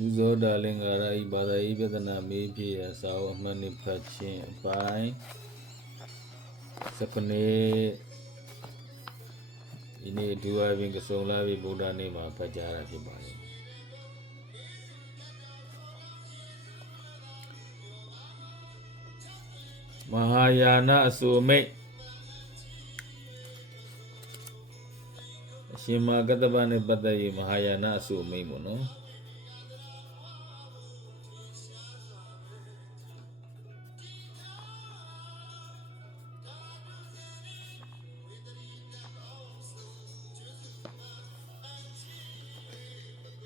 Uzo Dalingara Ibada Ibadana Maybe as our manufacturing by Sapane in a driving a Solavi Buddha name of Pajara Hibari. Mahayana Asume Shima Gatabane Badayi Mahayana Asume Mono.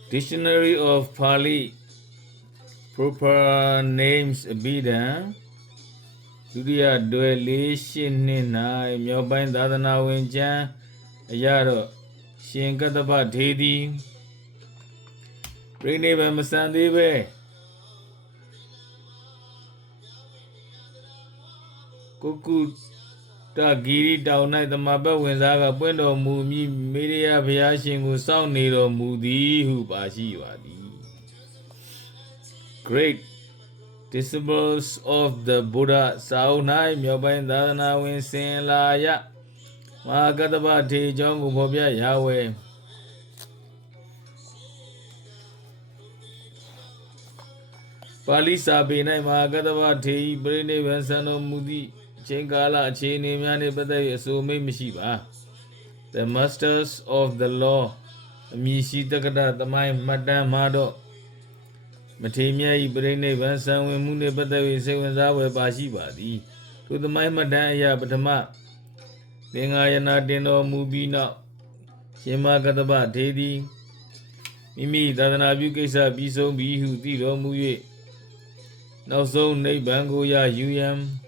Dictionary of Pali proper names Abida Dudia Duelishin Nina Myobain Dadana Winjan Ayaro Shinkataba Tedi Prineva Masandibe Kuku Giri down night the Maba Wenzaga Buendo Mumi Media Vyashin who sound Nido Mudi who Bashi Wadi. Great disciples of the Buddha Saunai Myobain Dadana Win Sin Laya Magataba Te Jongu Bobia Yahweh. Pali Sabina Magataba Te Brene Vansano Mudi. Chengala Chini Mani Bada so may Mishiba. The masters of the law, Mishi Takada, the my Madame Mado, Matemia Ibrene Vansan, Mune Bada, Seven Zawe Bashiba, to the my Madaya Batama, Dengayana Deno Mubina, Shema Gadaba, Teddy, Mimi, Dadana Bukesa, Biso, Bihu, Dido Muye, now so Ne Bangoya, UM.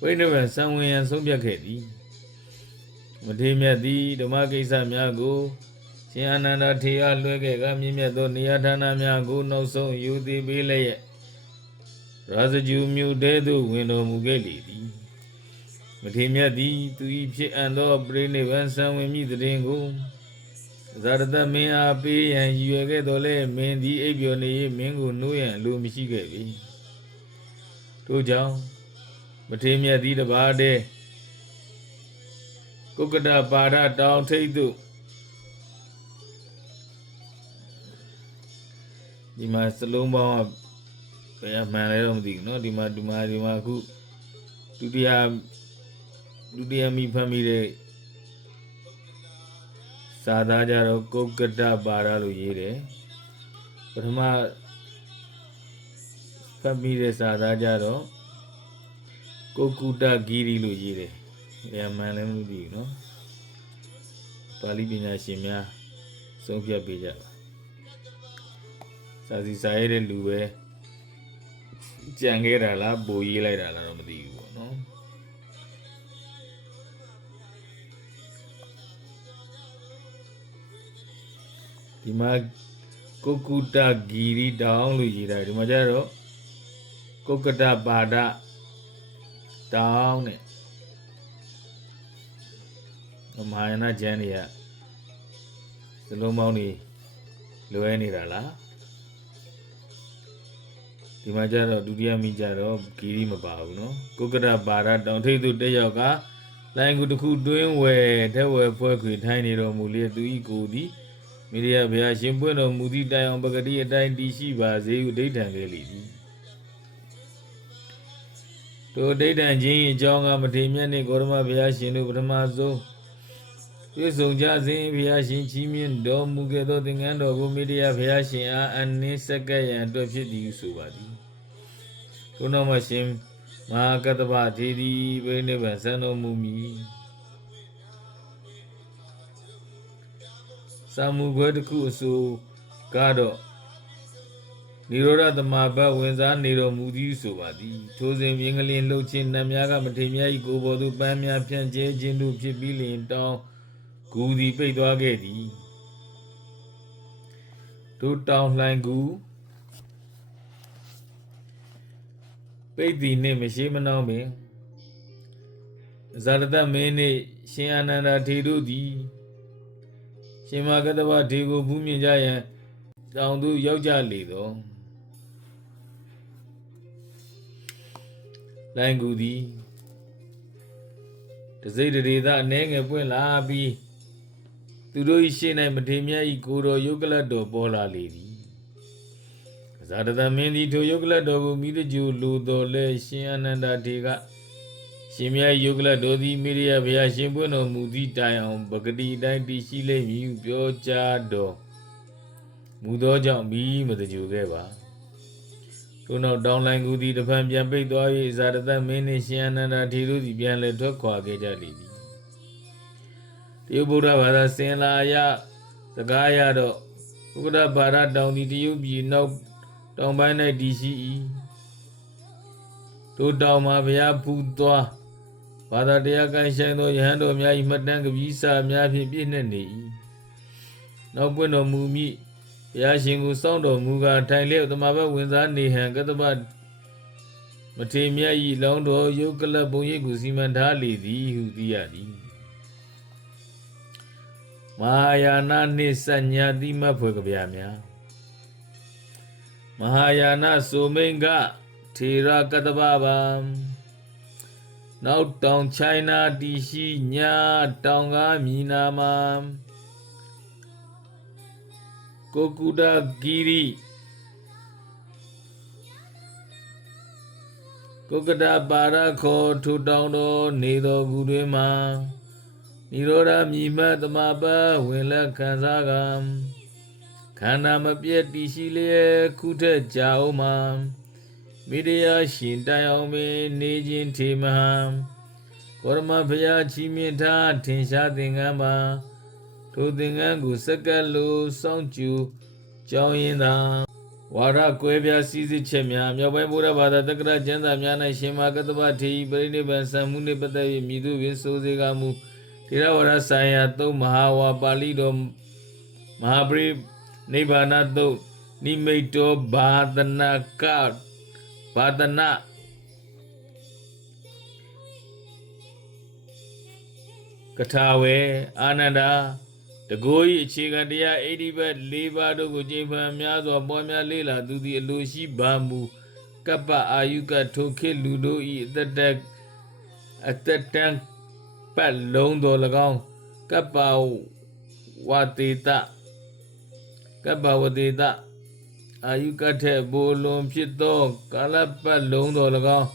Whenever someone Sombia Kedi Matemia di the Magisa Miago, Sianana Tia Luega Mimia Doniatana Miago, no so you the Bele Razaju Mu Dedu Window Mugeli Matemia di to each and all brain events and we meet the Dingo Zarada Mea P and you get Dole, Mendi Abione, Mingo Nuya, Lumichigavi. To Jow. Matemia di the bade Kukada Bada down Taidu. The master Lomba man, I don't think, no, the Maku to the me family Sadajaro Kukada Bada Luyere. But my family Sadajaro. Kokuta Giri Lujire, Yamanam Ludi, no? Palibina Shimia, Sophia Bija Sazi Saire Lue Jangera la Boyela Ramadi, no? Timag Kokuta Giri down Lujira, Majaro Kokata Bada. Down it. Mayana Jania the Lomoni Lueni Rala the Majaro Dudia Mijaro Kiri Mabau, no? Kokada Bara don't take to Deyoga, Langu to doing where there were work with tiny Romulia to Ikodi, Media Via Shimbuno, Mudi Dion Bagadi, Dine DC Bazi, daytime really. To date and Jing Jonga Matemian Gorma Viashinu Bramazo. You so Jazin Viashin Chimian Dom Mugedo the end of Media Viashia and Nisaka and Dopshidi Subadi. To no machine, Makataba Teddy, Venever Sano Mumi. Samu Guadaku so Gado. Niroda the Maba wins on Niro Mudi Subadi. Chosen Yingalin Lochin Namiaga Matemia Gobodu Bamia Pianje Jindu Chibili in town Goody Pedwagedi. To town line goo. Pay the name Shamanome Zarada Mene Shianana Tedu di Shimagadava Tego Bumi Jaya တောင်သူယောက်ျားလေတော့လိုင်းကူသည်တစိတ်တရေသာအနေငယ်ပွင့်လာပြီးသူတို့၏ရှေ့၌မထေမြတ်၏ကိုတော်ယုတ်ကလတ်တော်ပေါ်လာလေသည်ဇာတသမင်းသည်ထိုယုတ်ကလတ်တော်ကိုမိတကြိုလိုတော်လဲရှင်အနန္ဒာထေကရှင်မြတ်ယုတ်ကလတ်တော်သည်မိရိယဘုရားရှင်ပွင့်တော်မူသည့်တိုင်အောင်ပဂတိတိုင်းတည်ရှိလိမ့်မည်ဟုပြောကြားတော်မူသောကြောင့်မိမတကြိုခဲ့ပါထို့နောက်တောင်းလိုင်းကူသည်တဖန်ပြန်ပိတ်သွား၍ဇာတသမင်းနှင့်ရှင်အနန္ဒာထေတို့သည်ပြန်လည်ထွက်ခွာခဲ့ကြလေသည်တရုတ်ဗုဒ္ဓဘာသာစင်လာရစကားရတော့ဥက္ကဋဘာရတောင်သည်တရုတ်ပြည်နောက်တောင်ပိုင်း၌တည်ရှိ၏ထိုတောင်မှာဘုရားဖူးသွားဘာသာတရားကိုင်းဆိုင်သောယဟန်တော်များ၏မှတ်တမ်းကပီးစာများဖြင့်ပြည့်နှက်နေ၏နောက်ပွင့်တော်မူမည်ဘုရားရှင်ကိုစောင့်တော်မူကားထိုင်လျက်သမဘဝင်စားနေဟံကတ္တပမထေမြတ်၏လောင်းတော်ယုတ်ကလပ်ပုံရိပ်ကိုစီမံထားလေသည်ဟုသိရသည်မဟာယာနနှင့်စัญญာတိမတ်ဖွယ်ကဗျာများမဟာယာနဆိုမိန်ကထေရကတ္တပဗံနောက်တောင်ချိုင်းနာတီရှိညာတောင်ကားမြည်နာမကိုကုဒဂီရီကိုကဒပါရခောထူတောင်တော်နေတော်ကူတွင်မှာနိရောဓမြည်မှတ်သမပတ်ဝင်လက်ခံစားကခန္ဓာမပြည့်တည်ရှိလျက်ခုထက်ကြာအောင်မှာမိတရာရှင်တိုင်အောင်ပင်နေခြင်းထေမဟံကောရမဘုရားချီးမြှင့်ထားထင်ရှားသင်္ကန်းပါထိုသင်္ကန်းကိုစက္ကပ်လိုစောင့်ကြူကြောင်းရင်သာဝါရကွဲပြားစည်းစိချက်များမြောက်ပိုင်းဘုရားဘာသာတက္ကရာကျမ်းစာများ၌ရှင်မကတ္တဗထေယပြိဋိဘံစံမှုနှင့်ပတ်သက်၍မြည်သူပင်ဆိုစေကမူထေရဝါဒဆိုင်ရာသုံးမဟာဝါပါဠိတော်မဟာပရိနိဗ္ဗာန်သုတ်နိမိတ်တောဘာသနာကဘာသနာကထာဝေအာနန္ဒာတကိုဤအခြေခံတရားအိဋ္ဌိဘတ်၄ပါးတို့ကိုကျင့်ဖန်များစွာပွားများလေ့လာသူသည်အလိုရှိပါမူကပ္ပအာယုကထိုခေတ်လူတို့ဤအတ္တံပတ်လုံးတော်၎င်းကပ္ပဝတေတအာယုကထက်ဘိုလွန်ဖြစ်သောကာလပတ်လုံးတော်၎င်း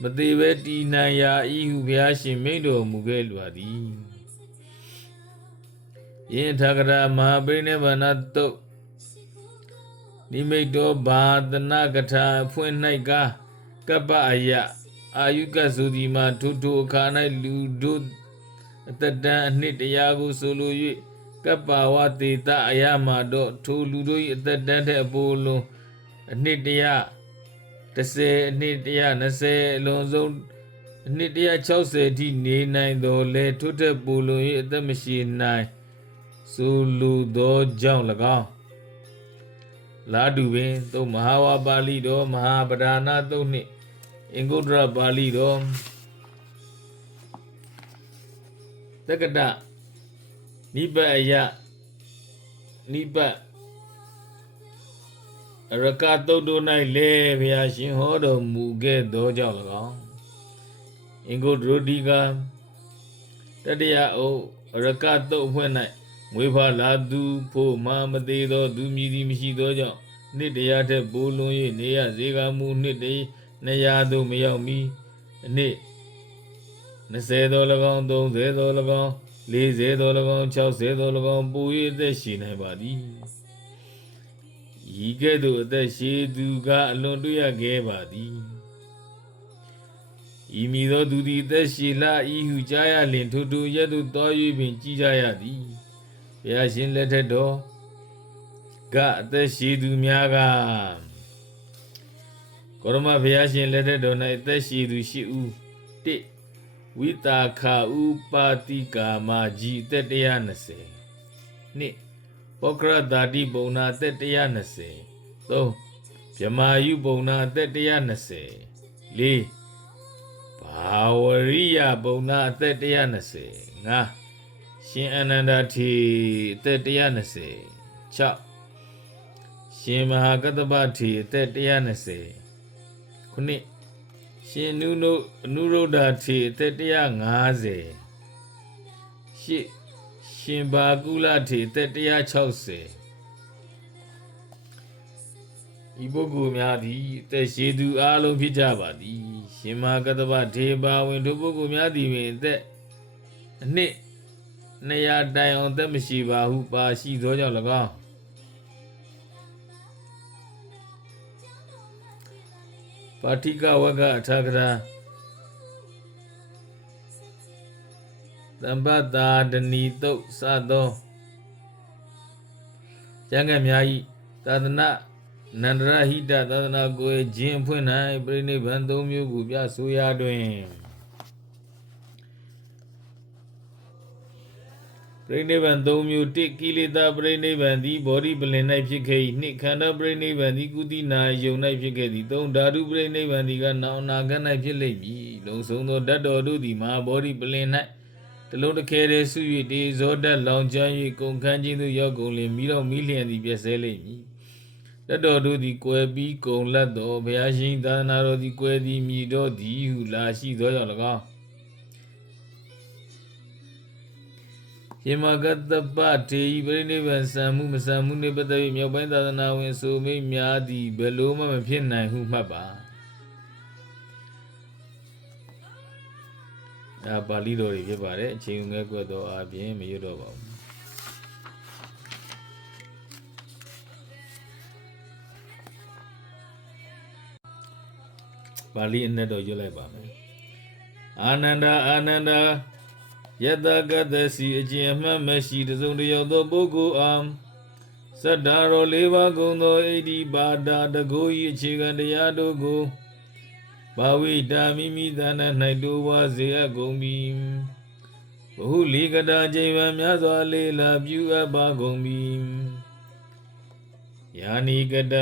မသေးဘဲတည်နိုင်ရာဤဟုဘုရားရှင်မိန့်တော်မူခဲ့လွာသည်ယင်ထာဂရမဟာပရိနိဗ္ဗာန်တုတ်နိမိတ်တောဘာသနာကထာဖွင့်၌ကပ္ပအယအာယုကဆိုသည်မှာထိုအခါ၌လူတို့အတ္တံအနှစ်တရားကိုဆိုလို၍ကပ္ပဝတေတအယမှာတော့ထိုလူတို့၏အတ္တထက်အပိုလွန်အနှစ်တရား10အနှစ်တရား20အလွန်ဆုံးအနှစ်160အထိနေနိုင်တော်လဲထို့ထက်ပိုလွန်၍အသက်မရှိနိုင်ဆိုလိုသောကြောင့်၎င်းလာတူပင်သို့မဟာဝါပါဠိတော်မဟာပဓာနာသုတ်နှင့်အင်္ဂုတ္တရပါဠိတော်တက္ကတနိဗ္ဗအယနိဗ္ဗအရကသုတ်တို့၌လည်းဘုရားရှင်ဟောတော်မူခဲ့သောကြောင့်၎င်းအင်္ဂုတ္တရတိကတတယအုပ်အရကသုတ်အဖွဲ့၌မွေးဖွားလာသူဖို့မသေးသောသူမည်သည်မရှိသောကြောင့်နှစ်တရားထက်ပိုလွန်၍နေရစေကမူနှစ်တည်း200သို့မရောက်မီအနှစ်20သော၎င်း30သော၎င်း40သော၎င်း60သော၎င်းပို၍အသက်ရှင်နိုင်ပါသည်ဤကဲ့သို့အသက်ရှည်သူကအလွန်တွေ့ရခဲ့ပါသည်ဤမည်သောသူသည်အသက်ရှည်လာဤဟုကြားရလျှင်ထိုရက်သို့သွား၍ပင်ကြည်ကြရသည်ဘုရားရှင်လက်ထက်တော်ကအသက်ရှည်သူများကကောရမဘုရားရှင်လက်ထက်တော်၌အသက်ရှည်သူရှိဦး1ဝိတာခာဥပါတိကာမကြီးအသက်120 2ပောကရတာတိပုံနာအသက်120 3ဗြမာယုပုံနာအသက်120 4ဘာဝရိယပုံနာအသက်120 5ရှင်အနန္ဒာထေအသက်120 6 ရှင်မဟာကတ္တပထေအသက်120ခုနှစ်ရှင်အနုရုဒ္ဓထေအသက်150ရှင်ဘာကုလထေအသက်160ဤပုဂ္ဂိုလ်များသည်အသက်ရှည်သူအားလုံးဖြစ်ကြပါသည်ရှင်မဟာကတ္တပထေပါဝင်ထိုပုဂ္ဂိုလ်များသည်ပင်အသက်အနှစ်200တိုင်အောင်သက်မရှိပါဟုပါရှိသောကြောင့်၎င်းပါတိကဝကအထာဂရာသံပတ္တာဒနီတုတ်စသောကျမ်းဂန်များ၏သာသနာနန္ဒရဟိတသာသနာကိုခြင်းအဖွင့်၌ပြိဋိဘံ၃မျိုးကိုပြဆိုရာတွင်ပြိဋိဘံ၃မျိုး၁ကိလေသာပြိဋိဘံသည်ဘောဓိပလင်၌ဖြစ်ခဲ့၏၂ခန္ဓာပြိဋိဘံသည်ကုသီနာယုံ၌ဖြစ်ခဲ့သည်၃ဓာတုပြိဋိဘံသည်ကနောင်အနာဂတ်၌ဖြစ်လိမ့်မည်လုံးစုံသောဓာတ်တော်တို့သည်မဟာဘောဓိပလင်၌တလုံးတစ်ခဲတည်းဆု၍တေဇောဓာတ်လောင်ကျွမ်း၍ကုန်ခန်းခြင်းသို့ရောက်ကုန်လျှင်မိတော့မိလျင်သည်ပြည့်စဲလိမ့်မည်တတ်တော်တို့သည်ကွယ်ပြီးကုန်လတ်တော်ဘုရားရှင်သာသနာတော်သည်ကွယ်သည်မြည်တော်သည်ဟုလာရှိသောကြောင့်၎င်းရှင်မကတ္တပထေဤပြိဋိဘံစံမှုမစံမှုနှင့်ပတ်သက်၍မြောက်ပိုင်းသာသနာဝင်ဆိုမိတ်များသည်ဘယ်လိုမှမဖြစ်နိုင်ဟုမှတ်ပါဒါပါဠိတော်တွေဖြစ်ပါတယ်အချိန်ငယ်ကွက်သောအပြင်မရွတ်တော့ပါဘူးပါဠိအနဲ့တော့ရွတ်လိုက်ပါမယ်အာနန္ဒယတကတ္တစီအကျင့်အမှတ်မရှိတစုံတယောက်သောပုဂ္ဂိုလ်အားစတ္တာရော၄ပါးကုန်သောဣတိပါဒတကိုဤအခြေခံတရားတို့ကိုဘာဝိတာမိမိသဏ္ဍာန်၌တိုးဝါစေအပ်ကုန်ပြီဘဟုလီကတာချိန်ပံများစွာလေးလာပြုအပ်ပါကုန်ပြီယာနိကတ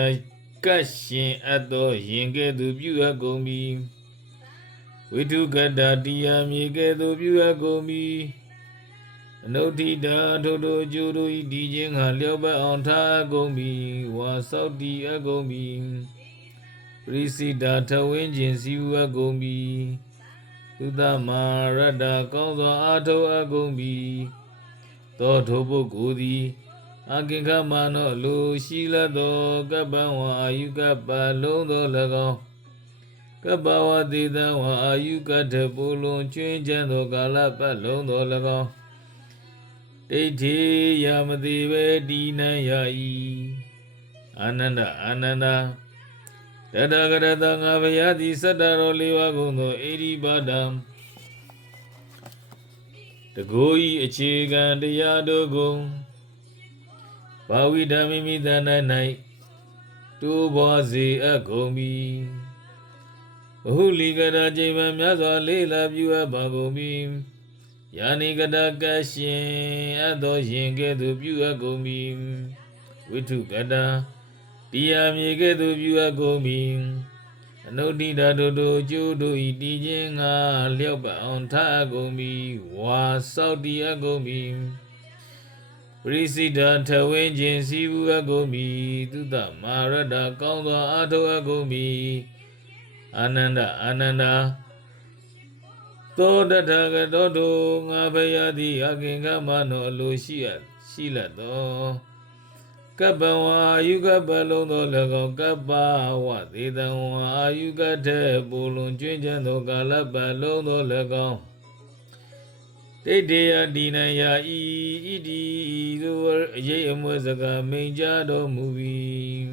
ကတ်ရှင်အပ်သောယင်ကဲ့သို့ပြုအပ်ကုန်ပြီဝိတုကတတရားမြေကဲ့သို့ပြုအပ်ကုန်ပြီအနုဋ္ဌိတာထို့အကျိုးတို့ဤဒီခြင်းဟာလျော့ပတ်အောင်ထားအပ်ကုန်ပြီဝါဆောက်တည်အပ်ကုန်ပြီပရိစိတာထဝင်းခြင်းစီဝအပ်ကုန်ပြီသုတမာရတ္တာကောင်းစွာအာထုအပ်ကုန်ပြီသောထိုပုဂ္ဂိုလ်သည်အကင်္ခမနောလိုရှိလသောကပ္ပဝါအာယုကပ္ပလုံးသော၎င်းကပ္ပဝသေတံဝါအာယုကထပိုလွန်ကျွင်းချမ်းသောကာလပတ်လုံးသော၎င်းဒိဋ္ဌိယမတိပဲဒီနံရ၏အာနန္ဒတတဂရတငါဘုရားသည်စတ္တရော၄ပါးကုန်သောဣရိပါဒံတကိုဤအခြေခံတရားတို့ကိုဘာဝိဓမိမိတဏ္ဍ၌တိုးပွားစေအပ်ကုန်ပြီဘဟုလီကတာချိန်ပံများစွာလေးလာပြုအပ်ပါကုန်ပြီယာနိကတာကရှင်အပ်သောယင်ကဲ့သို့ပြုအပ်ကုန်ပြီဝိထုကတာတရားမြေကဲ့သို့ပြုအပ်ကုန်ပြီအနုဋ္ဌိဓာတုတို့အကျိုးတို့ဤတည်ခြင်းငါလျော့ပတ်အောင်ထားအပ်ကုန်ပြီဝါဆောက်တည်အပ်ကုန်ပြီပရိစိတာထဝင်းခြင်းစီဝအပ်ကုန်ပြီသုတမာရတ္တာကောင်းစွာအာထုအပ်ကုန်ပြီအာနန္ဒသောတထဂတောတုငါဘုရားသည်အကင်္ဂမနောအလိုရှိလတ်သောကပ္ပဝါအာယုကပ္ပလုံးသော၎င်းကပ္ပဝသေတံဝါအာယုကထေပိုလွန်ကျွင်းချမ်းသောကာလပတ်လုံးသော၎င်းဒိဋ္ဌိယဒီနံယဤဣတိသို့အရေးအမွဲစကားမိန်ကြားတော်မူ၏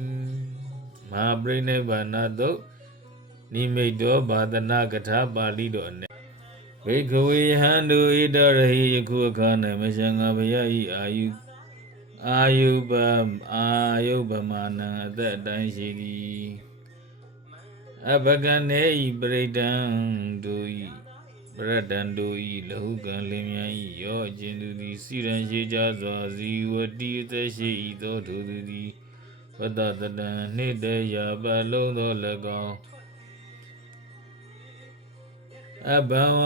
မဟာပရိနိဗ္ဗာန်သို့နိမိတ်တော်ဘာသနာကထာပါဠိတော်နဲ့ဘိက္ခဝေဟံတုဣတရဟိယခုအခါ၌မရှံငါဘုရားဤအာယုပမာဏံအသက်အတိုင်းရှိသည်အဘဂနေဤပရိဒံတို့ဤပရဒံတို့ဤလဟုကံလင်းမြန်းဤရောအကျဉ်သူသည်စိရန်ရှိကြစွာဇီဝတိအသက်ရှိဤသောထိုသူသည်ဝတ္တတတံနှိတ္တရာပတ်လုံးသော၎င်းအဘဝ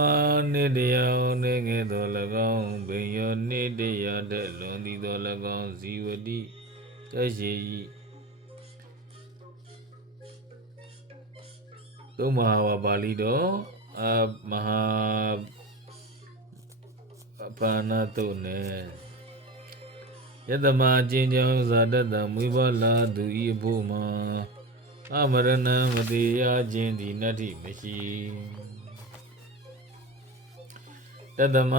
နိတယနေငယ်သော၎င်းဘိယောနိတယတဲ့လွန်သည်သော၎င်းဇီဝတိတရှိ၏ သုံးမဟာဝါပါဠိတော်မဟာပါဏတုတ်နဲ့ယတမအချင်းကြောင့်ဇာတတမွေးဖွားလာသူဤအဖို့မှာအမရဏံမတိယခြင်းသည်နတ္ထိမရှိတတမ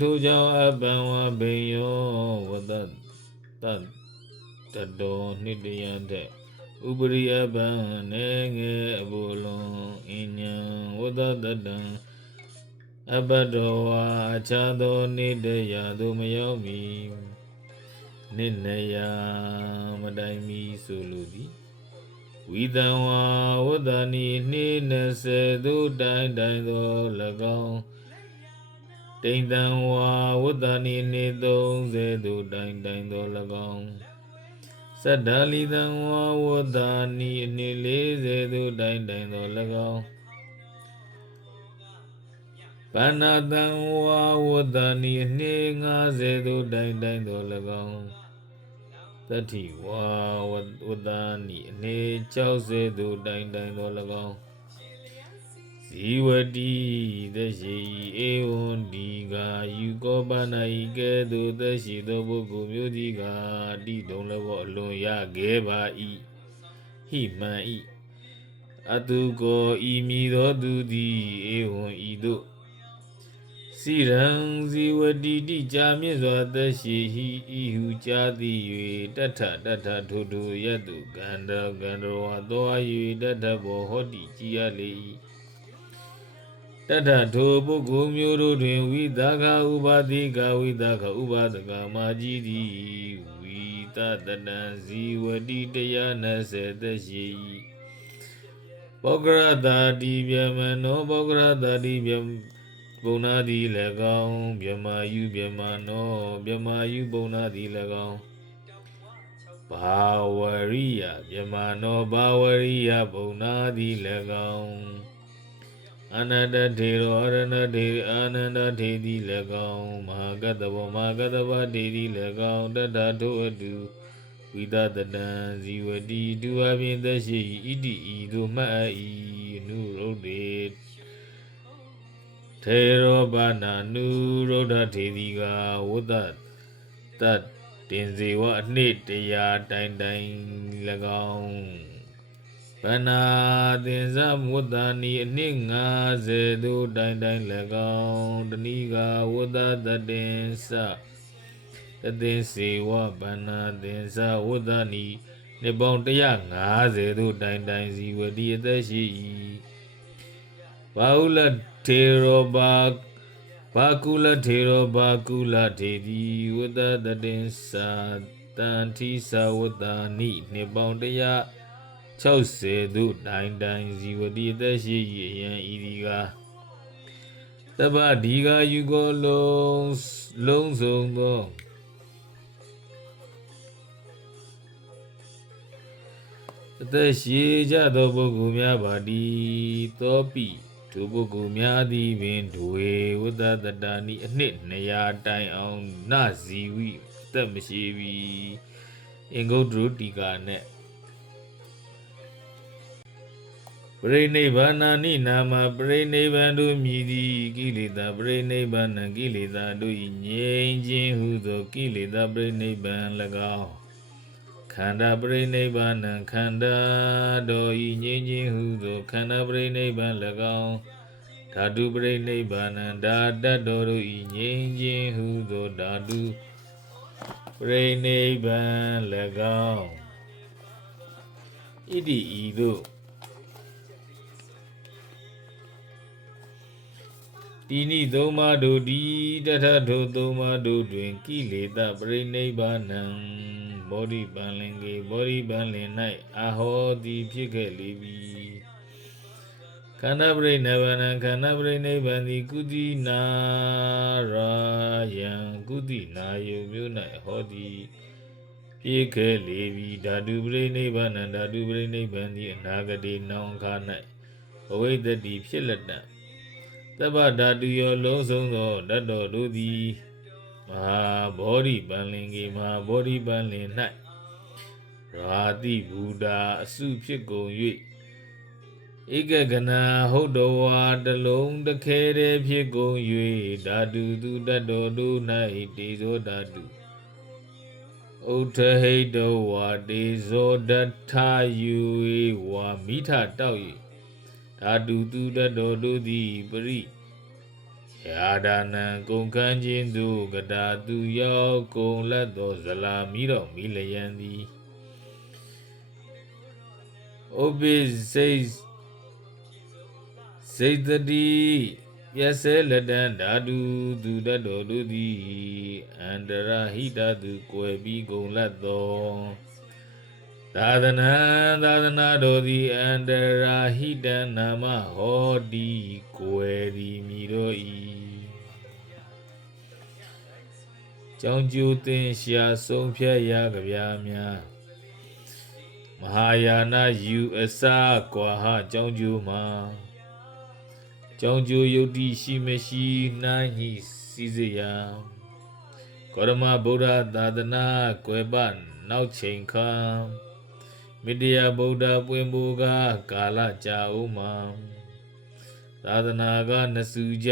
ထိုကြောင့်အပံဝဘိယောဝတ္တတတောနှစ်တယံတဲ့ဥပရိအပံနေငယ်အဘူလုံးအဉ္ဉံဝတ္တတတံအပတောဝါအခြားသောနေတရာသို့မရောက်မီနိနေယမတိုင်မီဆိုလိုသည်ဝိတံဝါဝတ္တနိနှိ20သို့တိုင်တိုင်သော၎င်းတိန်တံဝါဝတ္တနိနှိ30သို့တိုင်တိုင်သော၎င်းစတ္တလိတံဝါဝတ္တနိနှိ40သို့တိုင်တိုင်သော၎င်းပဏ္ဏတံဝါဝတ္တနိနှိ50သို့တိုင်တိုင်သော၎င်းတတိဝါဝတ္တနိနှိ60သို့တိုင်တိုင်သော၎င်းဇီဝတိသက်ရှိဧဝံဒီဃာယူကောပနာဤကဲ့သို့သက်ရှိသောပုဂ္ဂိုလ်မျိုးသည်ကတိတုံလည်းဘောအလွန်ရခဲ့ပါ၏ဟိမှန်၏အတုကောဤမည်သောသူသည်ဧဝံဤသို့စိရံဇီဝတိတိကြာမြင့်စွာသက်ရှိဟိဤဟုကြားသည်၍တထထိုယတုကန္တဝါသော၍တထဘောဟောတိကြည်ရလေ၏တထထိုပုဂ္ဂိုလ်မျိုးတို့တွင်ဝိသခဥပါတိကဝိသခဥပါဒကမာကြီးသည်ဝိတတတံဇီဝတိ120သက်ရှိ၏ပောဂရတာတိဗျမနောပောဂရတာတိဗျပုံနာသည်၎င်းဗျမာယုဗျမာနောဗျမာယုပုံနာသည်၎င်းဘာဝရိယဗျမာနောဘာဝရိယပုံနာသည်၎င်းအနန္တထေရောအရဏထေအာနန္ဒထေသည်၎င်းမဟာကတ္တဝမဟာကတ္တဝထေသည်၎င်းတတထိုအတုဝိသတတံဇီဝတိသူအပြင်သက်ရှိဣတိဤသို့မှတ်၏အနုရုဒ္ဓေထေရောဘာနာနုရုဒ္ဓထေသည်ကဝတ္တတတင်ဇေဝအနှစ်100တိုင်တိုင်၎င်းပနာသင်္ဇဝတ္တနိအနှစ်50သို့တိုင်တိုင်၎င်းတဏိကဝတ္တတတင်္စတသင်္စေဝပနာသင်္ဇဝတ္တနိနှစ်ပေါင်း150သို့တိုင်တိုင်ဇီဝတိအသက်ရှိ၏ဘာဟုလထေရောဘာကုလထေရောဘာကုလထေတိဝတ္တတတင်္စတန်တိသဝတ္တနိနှစ်ပေါင်း160သို့တိုင်တိုင်ဇီဝတိအသက်ရှိ၏အယံဤဒီကတပ္ပဒီဃာယူကောလုံးစုံသောအသက်ရှိကြသောပုဂ္ဂိုလ်များပါသည်သောပိထိုပုဂ္ဂိုလ်များသည်ပင်ဒွေဝတ္တတတာနိအနှစ်200တိုင်အောင်နဇီဝိအသက်မရှိပြီအင်္ဂုတ္တရတိကာနဲ့ပရိနိဗ္ဗာနာနိနာမပရိနိဗ္ဗာန်တို့မြည်သည်ကိလေသာပရိနိဗ္ဗာန်ကိလေသာတို့၏ငြိမ်းခြင်းဟုသောကိလေသာပရိနိဗ္ဗာန်၎င်းခန္ဓာပရိနိဗ္ဗာန်ခန္ဓာတော်၏ငြိမ်းခြင်းဟုသောခန္ဓာပရိနိဗ္ဗာန်၎င်းဓာတုပရိနိဗ္ဗာန်ဓာတ္တတော်တို့၏ငြိမ်းခြင်းဟုသောဓာတုပရိနိဗ္ဗာန်၎င်းဣတိဤသို့တိနိသုံးပါးတို့သည်တထထိုသုံးပါးတို့တွင်ကိလေသာပရိနိဗ္ဗာန်ဘောဓိပန်လင်ကေဘောဓိပန်လင်၌အာဟောတိဖြစ်ခဲ့လေပြီခန္ဓာပရိနိဗ္ဗာန်ခန္ဓာပရိနိဗ္ဗာန်သည်ကုသီနာရာယံကုသီနာယုမြို့၌ဟောတိဖြစ်ခဲ့လေပြီဓာတုပရိနိဗ္ဗာန်ဓာတုပရိနိဗ္ဗာန်သည်အနာဂတိနောင်ခါ၌ဘဝိတ္တိဖြစ်လက်တံသဗ္ဗဓာတုယောလုံးစုံသောဓာတ်တော်တို့သည်မဟာဘောဓိပန်လင်ကေမဟာဘောဓိပန်လင်၌ရာတိဘူတာအစုဖြစ်ကုန်၍ ဧကကနာဟုတ်တော်ဝါတလုံးတခဲတဲ့ဖြစ်ကုန်၍ဓာတုသူတတ်တော်တို့၌တေဇောဓာတုဥထဟိတဝါတေဇောဒထယူဝါမိထတောက်၍ဓာတုသူတတ်တော်တို့သည်ပရိယာဒာနံကုန်ခန်းခြင်းသို့ကတာသူရောက်ကုန်လက်သောဇလာမိတော်မိလျံသည်ဩပိစိတ်တတိယဆေလတံဓာတုသူတတ်တော်တို့သည်အန္တရာဟိတသူကွယ်ပြီးကုန်လက်သောသာသနာတော်သည်အန္တရာဟိတံနာမဟောတိကွယ်ဒီမည်တော်၏ကြောင်းကျိုးသင်ရှာဆုံးဖြတ်ရာကြဗျာများမဟာယာနယူအစကွာဟကြောင်းကျိုးမှာကြောင်းကျိုးယုတ်တိရှိမရှိနှိုင်းညှိစည်းစရာကောရမဗုဒ္ဓသာသနာကွယ်ပနောက်ချိန်ခါမိတ္တရာဗုဒ္ဓပွင့်ဘူကကာလကြာဦးမှာသာသနာကနစုကြ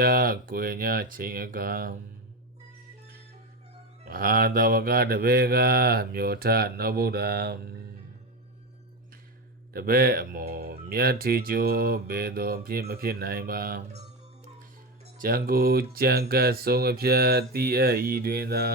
ကွယ်ညချိန်အကမဟာတဝကတပည့်ကမြောထနောဗုဒ္ဓတပည့်အမောမြတ်ထေကျော်ဘယ်တော်ဖြစ်မဖြစ်နိုင်ပါကြံကိုကြံကတ်ဆုံးအဖြတ်တိအဤတွင်သာ